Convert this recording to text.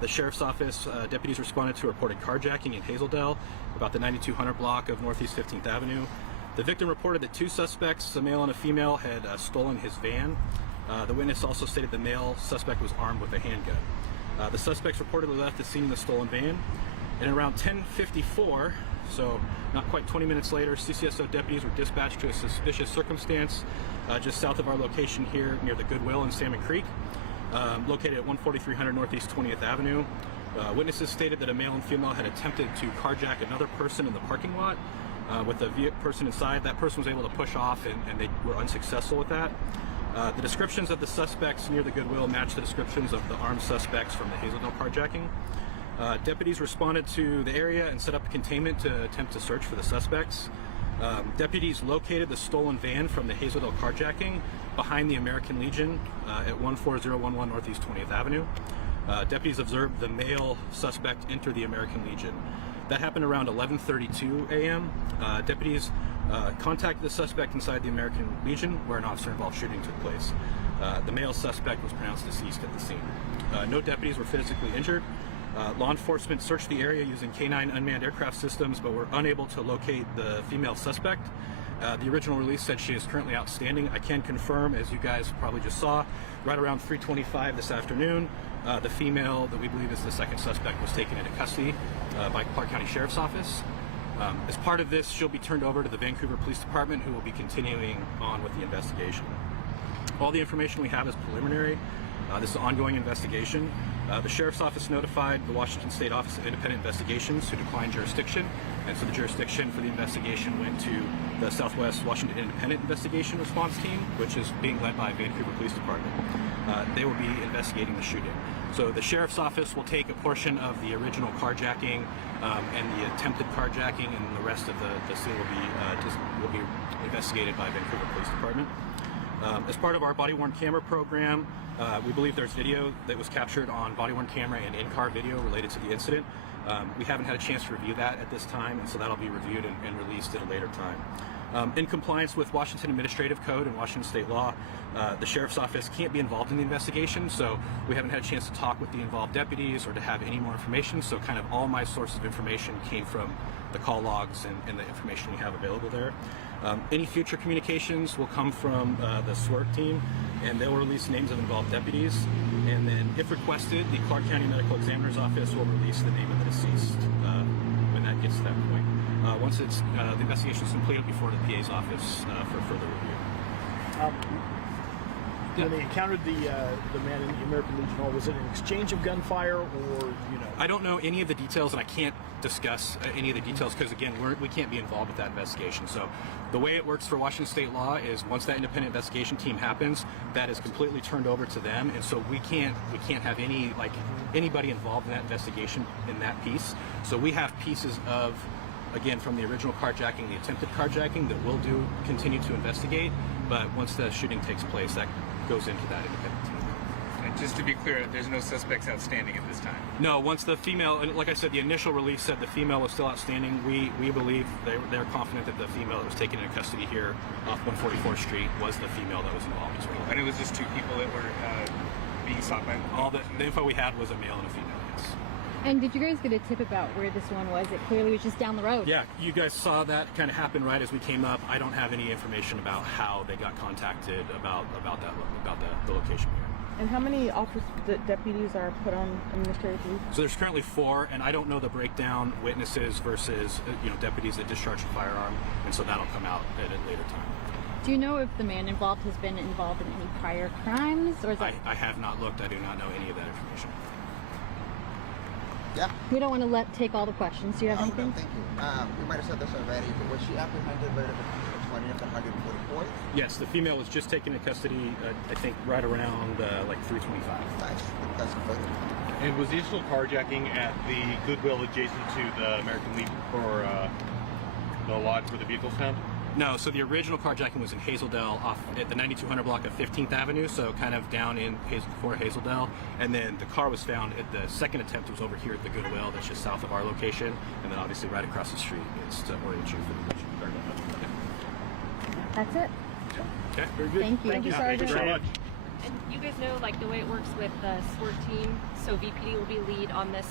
The Sheriff's Office deputies responded to a reported carjacking in Hazeldale, about the 9200 block of Northeast 15th Avenue. The victim reported that two suspects, a male and a female, had stolen his van. The witness also stated the male suspect was armed with a handgun. The suspects reportedly left the scene of the stolen van. And around 10:54, so not quite 20 minutes later, CCSO deputies were dispatched to a suspicious circumstance just south of our location here near the Goodwill in Salmon Creek. Located at 14300 Northeast 20th Avenue. Witnesses stated that a male and female had attempted to carjack another person in the parking lot with a person inside. That person was able to push off and they were unsuccessful with that. The descriptions of the suspects near the Goodwill match the descriptions of the armed suspects from the Hazeldale carjacking. Deputies responded to the area and set up a containment to attempt to search for the suspects. Deputies located the stolen van from the Hazeldale carjacking behind the American Legion at 14011 Northeast 20th Avenue. Deputies observed the male suspect enter the American Legion. That happened around 11:32 a.m. Deputies contacted the suspect inside the American Legion where an officer-involved shooting took place. The male suspect was pronounced deceased at the scene. No deputies were physically injured. Law enforcement searched the area using K9 unmanned aircraft systems, but were unable to locate the female suspect. The original release said she is currently outstanding. I can confirm, as you guys probably just saw, right around 3:25 this afternoon, the female that we believe is the second suspect was taken into custody by Clark County Sheriff's Office. As part of this, she'll be turned over to the Vancouver Police Department, who will be continuing on with the investigation. All the information we have is preliminary. This is an ongoing investigation. The Sheriff's Office notified the Washington State Office of Independent Investigations, who declined jurisdiction, and so the jurisdiction for the investigation went to the Southwest Washington Independent Investigation Response Team, which is being led by Vancouver Police Department. They will be investigating the shooting. So the Sheriff's Office will take a portion of the original carjacking and the attempted carjacking, and the rest of the scene will be investigated by Vancouver Police Department. As part of our body-worn camera program, we believe there's video that was captured on body-worn camera and in-car video related to the incident. We haven't had a chance to review that at this time, and so that'll be reviewed and released at a later time. In compliance with Washington Administrative Code and Washington State law, the Sheriff's Office can't be involved in the investigation, so we haven't had a chance to talk with the involved deputies or to have any more information, so kind of all my sources of information came from the call logs and the information we have available there. Any future communications will come from the SWIRT team, and they'll release names of involved deputies, and then if requested, the Clark County Medical Examiner's Office will release the name of the deceased when that gets to that point. Once the investigation is completed, before the PA's office for further review. When they encountered the man in the American Legion Hall, was it an exchange of gunfire, or I don't know any of the details, and I can't discuss any of the details because again we can't be involved with that investigation. So the way it works for Washington State law is once that independent investigation team happens, that is completely turned over to them, and so we can't have anybody involved in that investigation in that piece. So we have pieces of, again, from the original carjacking, the attempted carjacking, that we'll continue to investigate, but once the shooting takes place, that goes into that independent team. And just to be clear, there's no suspects outstanding at this time? No, once the female, and like I said, the initial release said the female was still outstanding. We believe they're confident that the female that was taken into custody here off 144th Street was the female that was involved as well. And it was just two people that were being sought by? All the info we had was a male and a female, yes. And did you guys get a tip about where this one was? It clearly was just down the road. Yeah, you guys saw that kind of happen right as we came up. I don't have any information about how they got contacted about the location here. And how many deputies are put on administrative leave? So there's currently 4, and I don't know the breakdown, witnesses versus deputies that discharge a firearm, and so that'll come out at a later time. Do you know if the man involved has been involved in any prior crimes, or is that... I have not looked. I do not know any of that information. Yeah. We don't want to take all the questions. Do you have anything? No, thank you. You might have said this already, but was she apprehended later the 20th and 144th? Yes, the female was just taken into custody, I think, right around like 3:25. Nice. That's good. And was the initial carjacking at the Goodwill adjacent to the American Legion or the lodge where the vehicle's found? No, so the original carjacking was in Hazeldale off at the 9200 block of 15th Avenue, so kind of down in before Hazeldale. And then the car was found at the second attempt was over here at the Goodwill, that's just south of our location. And then obviously right across the street is Orion Chief. That's it. Okay. Very good. Thank you. Thank you, Thank you Sergeant. very much. And you guys know, like, the way it works with the SWORT team, so VPD will be lead on this